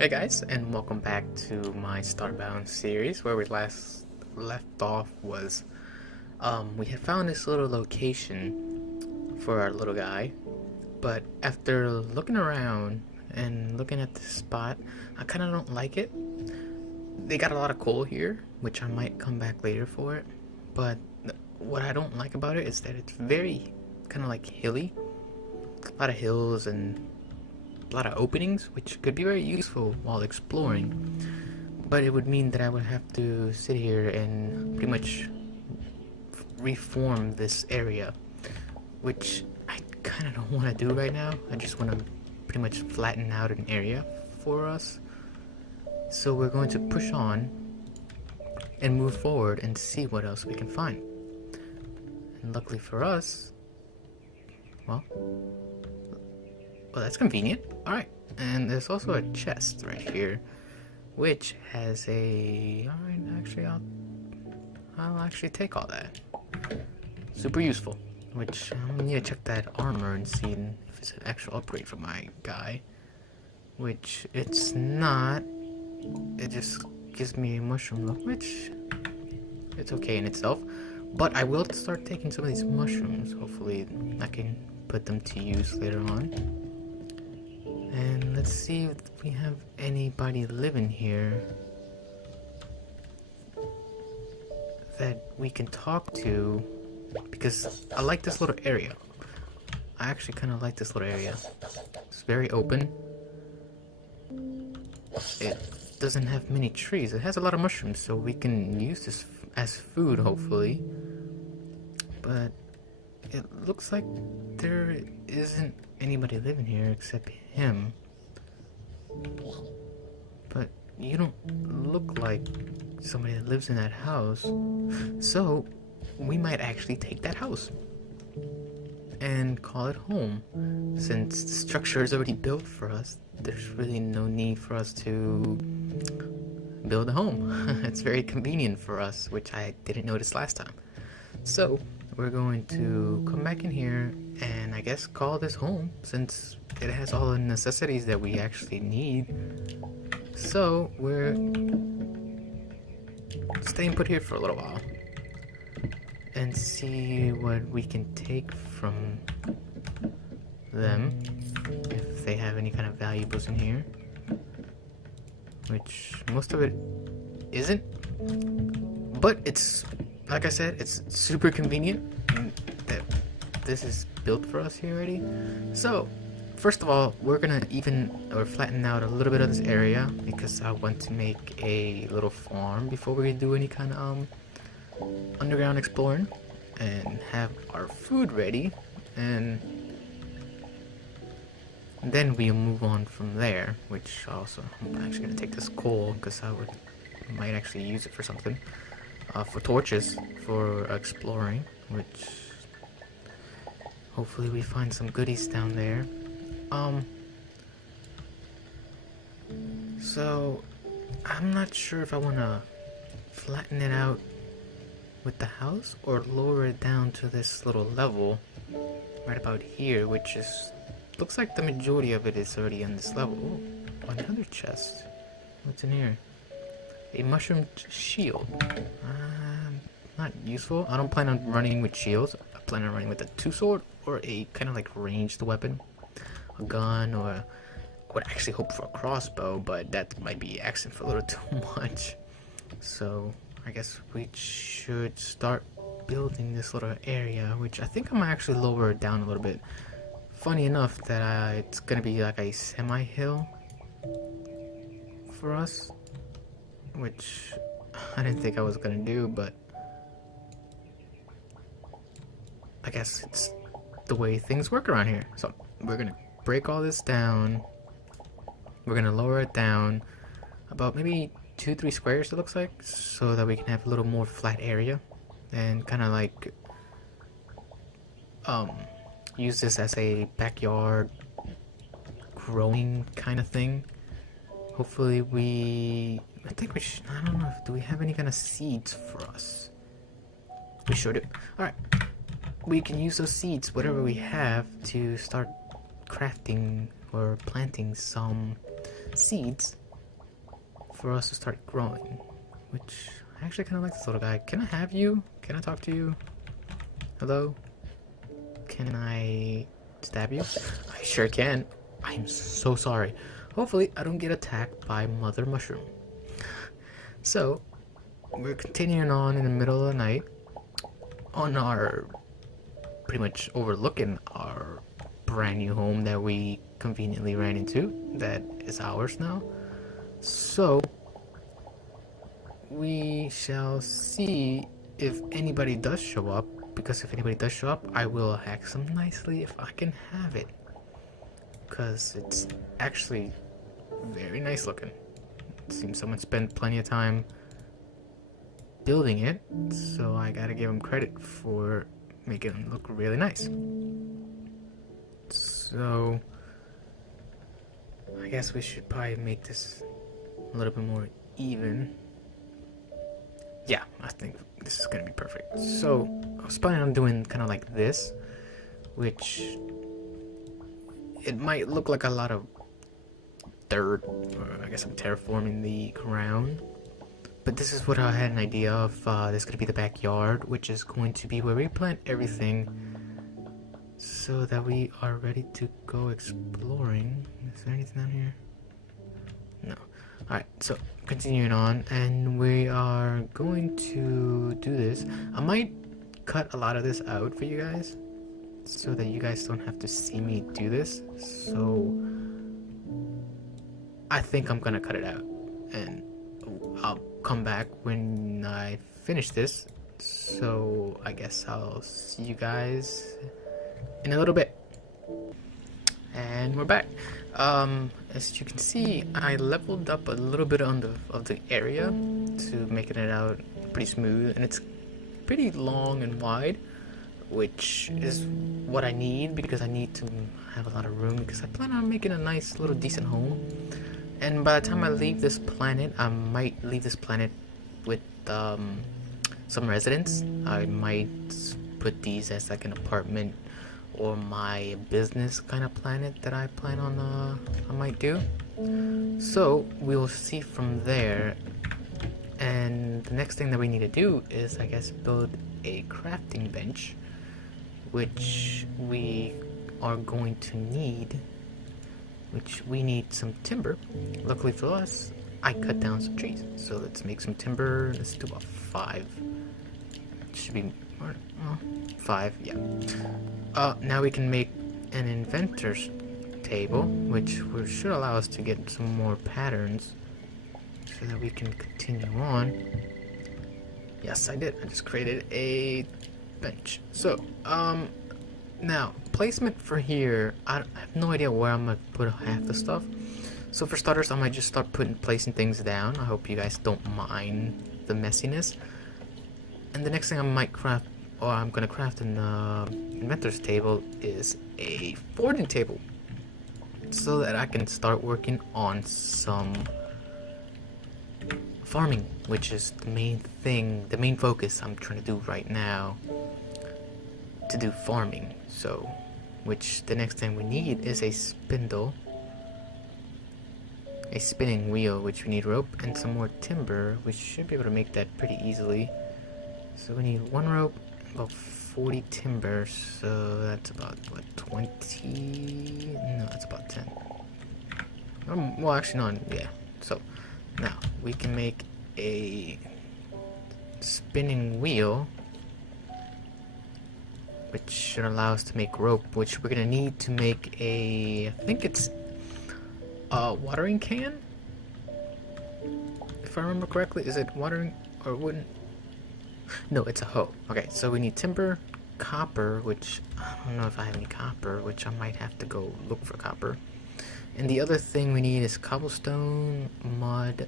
Hey guys, and welcome back to my Starbound series. Where we last left off was we had found this little location for our little guy, but after looking around and looking at this spot, I kind of don't like it. They got a lot of coal here, which I might come back later for it, but what I don't like about it is that it's very kind of like hilly, a lot of hills and a lot of openings, which could be very useful while exploring, but it would mean that I would have to sit here and pretty much reform this area, which I kind of don't want to do right now. I just want to pretty much flatten out an area for us. So we're going to push on and move forward and see what else we can find. And luckily for us, well, that's convenient. Alright, and there's also a chest right here, which has a... Alright, actually, I'll actually take all that. Super useful. Which, I'm gonna need to check that armor and see if it's an actual upgrade for my guy. Which, it's not. It just gives me a mushroom look, which... it's okay in itself. But I will start taking some of these mushrooms. Hopefully, I can put them to use later on. And let's see if we have anybody living here that we can talk to, because I like this little area. I actually kind of like this little area. It's very open. It doesn't have many trees. It has a lot of mushrooms, so we can use this as food, hopefully. But it looks like there isn't anybody living here except him. But you don't look like somebody that lives in that house. So we might actually take that house and call it home. Since the structure is already built for us, there's really no need for us to build a home. It's very convenient for us, which I didn't notice last time. So we're going to come back in here and I guess call this home, since it has all the necessities that we actually need. So we're staying put here for a little while and see what we can take from them, if they have any kind of valuables in here, which most of it isn't, but it's, like I said, it's super convenient that this is built for us here already. So first of all, we're gonna even or flatten out a little bit of this area, because I want to make a little farm before we do any kind of underground exploring, and have our food ready, and then we'll move on from there. Which also, I'm actually gonna take this coal because might actually use it for something, for torches for exploring, which hopefully we find some goodies down there. So I'm not sure if I want to flatten it out with the house or lower it down to this little level right about here, which is, looks like the majority of it is already on this level. Ooh, another chest. What's in here? A mushroom shield. Not useful. I don't plan on running with shields. I plan on running with a two-sword or a kind of like ranged weapon. A gun, or I would actually hope for a crossbow, but that might be asking for a little too much. So I guess we should start building this little area, which I think I'm gonna actually lower it down a little bit. Funny enough that it's gonna be like a semi-hill for us, which I didn't think I was gonna do, but I guess it's the way things work around here. So we're gonna break all this down. We're gonna lower it down about maybe 2-3 squares, it looks like, so that we can have a little more flat area and kind of like use this as a backyard growing kind of thing. Hopefully I think we should, I don't know, do we have any kind of seeds for us? We sure do. Alright, we can use those seeds, whatever we have, to start crafting or planting some seeds for us to start growing. Which, I actually kind of like this little guy. Can I have you? Can I talk to you? Hello? Can I stab you? I sure can. I'm so sorry. Hopefully, I don't get attacked by Mother Mushroom. So, we're continuing on in the middle of the night on our, pretty much overlooking our brand new home that we conveniently ran into, that is ours now. So, we shall see if anybody does show up, because if anybody does show up, I will hack them nicely if I can have it. Because it's actually very nice looking. It seems someone spent plenty of time building it, so I gotta give them credit for making it look really nice. So I guess we should probably make this a little bit more even. Yeah, I think this is gonna be perfect. So I was planning on doing kind of like this, which it might look like a lot of dirt, or I guess I'm terraforming the ground. But this is what I had an idea of. This is going to be the backyard, which is going to be where we plant everything so that we are ready to go exploring. Is there anything down here? No. Alright, so continuing on, and we are going to do this. I might cut a lot of this out for you guys so that you guys don't have to see me do this. So I think I'm going to cut it out, and I'll come back when I finish this. So I guess I'll see you guys in a little bit. And we're back. As you can see, I leveled up a little bit of the area to making it out pretty smooth, and it's pretty long and wide, which is what I need because I need to have a lot of room, because I plan on making a nice little decent home. And by the time I leave this planet, I might leave this planet with some residents. I might put these as like an apartment or my business kind of planet that I plan on I might do. So we'll see from there. And the next thing that we need to do is, I guess, build a crafting bench, which we are going to need. Which we need some timber. Luckily for us, I cut down some trees. So let's make some timber. Let's do about 5. Should be 5, yeah. Now we can make an inventor's table, which should allow us to get some more patterns so that we can continue on. Yes, I did. I just created a bench. So, now, placement for here, I have no idea where I'm going to put half the stuff. So for starters, I might just start placing things down. I hope you guys don't mind the messiness. And the next thing I might craft, or I'm going to craft in the inventor's table, is a forging table. So that I can start working on some farming, which is the main thing, the main focus I'm trying to do right now. To do farming. So, which the next thing we need is a spindle, a spinning wheel, which we need rope, and some more timber. We should be able to make that pretty easily. So we need 1 rope, about 40 timber, so that's about, what, 20? No, that's about 10. Well, actually, no, yeah. So, now, we can make a spinning wheel, which should allow us to make rope, which we're gonna need to make a, I think it's a watering can? If I remember correctly, is it watering or wooden? No, it's a hoe. Okay, so we need timber, copper, which I don't know if I have any copper, which I might have to go look for copper. And the other thing we need is cobblestone, mud,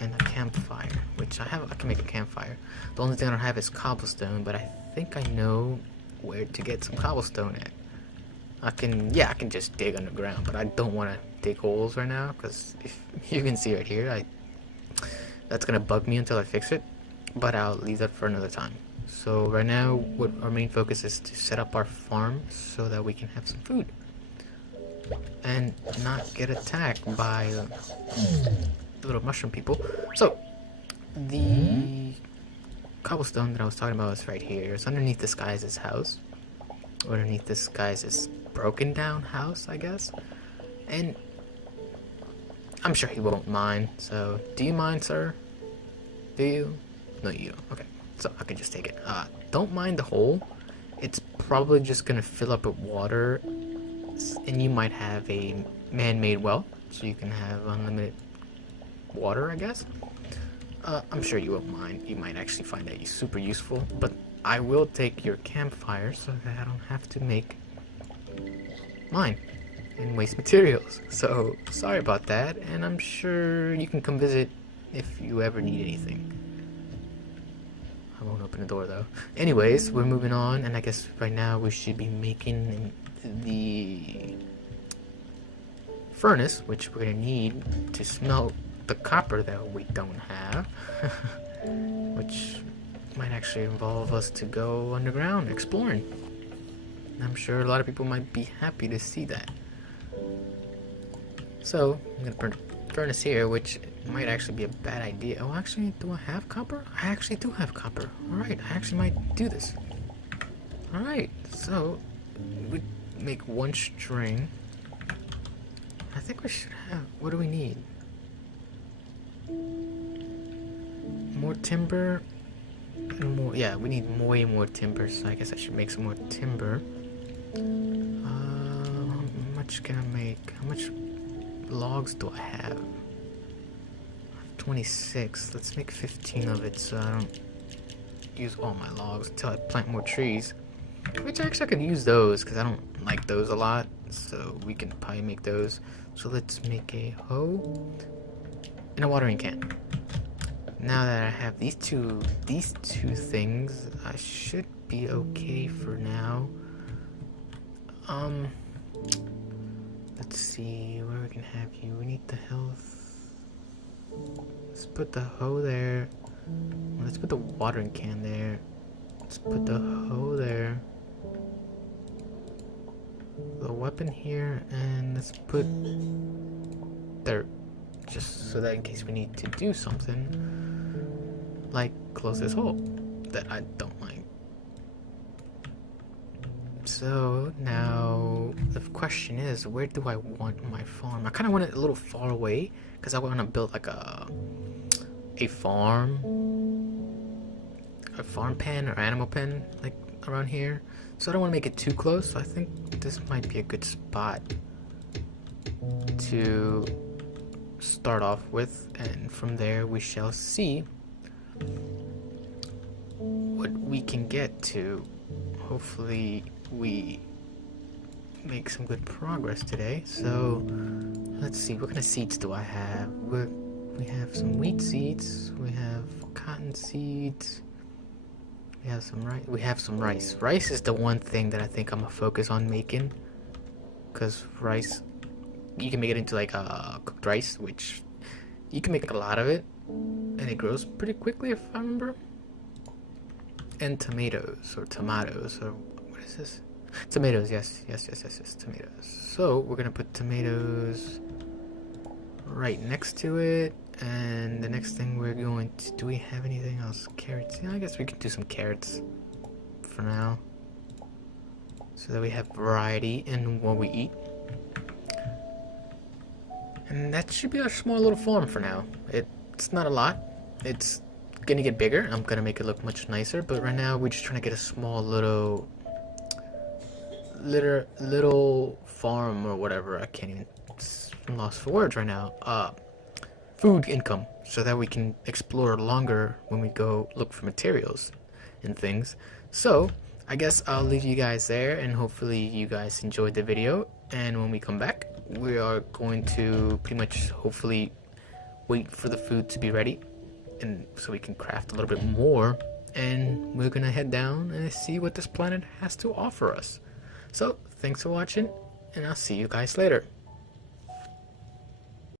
and a campfire, which I can make a campfire. The only thing I don't have is cobblestone, but I think I know where to get some cobblestone at. I can just dig underground, but I don't want to dig holes right now, because if you can see right here, that's gonna bug me until I fix it, but I'll leave that for another time. So right now, what our main focus is to set up our farm so that we can have some food and not get attacked by little mushroom people. So, the cobblestone that I was talking about is right here. It's underneath this guy's house. Underneath this guy's broken down house, I guess. And I'm sure he won't mind. So, do you mind, sir? Do you? No, you don't. Okay, so I can just take it. Don't mind the hole. It's probably just gonna fill up with water, and you might have a man-made well, so you can have unlimited water, I guess. I'm sure you won't mind. You might actually find that super useful, but I will take your campfire so that I don't have to make mine and waste materials. So, sorry about that, and I'm sure you can come visit if you ever need anything. I won't open the door though. Anyways, we're moving on, and I guess right now we should be making the furnace, which we're gonna need to smelt the copper that we don't have. Which might actually involve us to go underground exploring. And I'm sure a lot of people might be happy to see that. So, I'm gonna burn the furnace here, which might actually be a bad idea. Oh, actually, do I have copper? I actually do have copper. Alright, I actually might do this. Alright, so we make one string. I think we should have, what do we need? More timber and more, yeah, we need way more timber, so I guess I should make some more timber. How much can I make? How much logs do I have? 26. Let's make 15 of it so I don't use all my logs until I plant more trees. Which actually I could use those because I don't like those a lot. So we can probably make those. So let's make a hoe and a watering can. Now that I have these two things, I should be okay for now. Let's see where we can have you. We need the health. Let's put the hoe there. Let's put the watering can there. Let's put the hoe there. The weapon here, and let's put dirt, just so that in case we need to do something, like close this hole that I don't like. So now the question is, where do I want my farm? I kind of want it a little far away because I want to build like a farm pen or animal pen like around here. So I don't want to make it too close. So I think this might be a good spot to start off with, and from there we shall see what we can get to. Hopefully we make some good progress today. So let's see, what kind of seeds do I have? We have some wheat seeds, we have cotton seeds, we have some rice. We have some rice. Rice is the one thing that I think I'm gonna focus on making, because rice, you can make it into like a cooked rice, which you can make a lot of it, and it grows pretty quickly if I remember. And tomatoes, or what is this? Tomatoes, yes, tomatoes. So we're gonna put tomatoes right next to it, and the next thing we're going to, do we have anything else? Carrots? Yeah, I guess we could do some carrots for now, so that we have variety in what we eat. And that should be our small little farm for now. It's not a lot. It's gonna get bigger. I'm gonna make it look much nicer, but right now we're just trying to get a small little farm or whatever. I can't even, I'm lost for words right now. Food income, so that we can explore longer when we go look for materials and things. So I guess I'll leave you guys there, and hopefully you guys enjoyed the video. And when we come back, we are going to pretty much hopefully wait for the food to be ready, and so we can craft a little bit more, and we're gonna head down and see what this planet has to offer us. So thanks for watching, and I'll see you guys later.